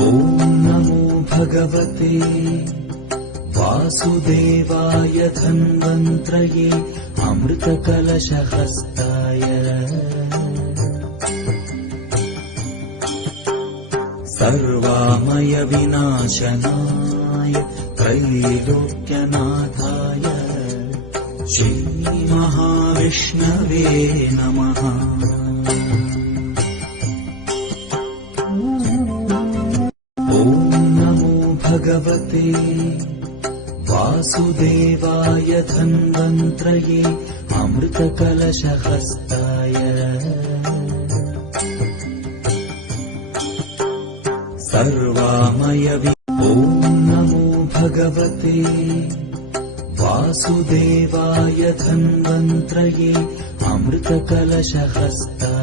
ॐ नमो भगवते वासुदेवाय धन्वन्त्रये अमृतकलशहस्ताय सर्वामय विनाशनाय त्रैलोक्यनाथाय श्रीमहाविष्णवे नमः। ॐ नमो भगवते वासुदेवाय धन्वन्त्रये अमृतकलशहस्ताय सर्वामय ॐ नमो भगवते वासुदेवाय धन्वन्त्रये अमृतकलशहस्ताय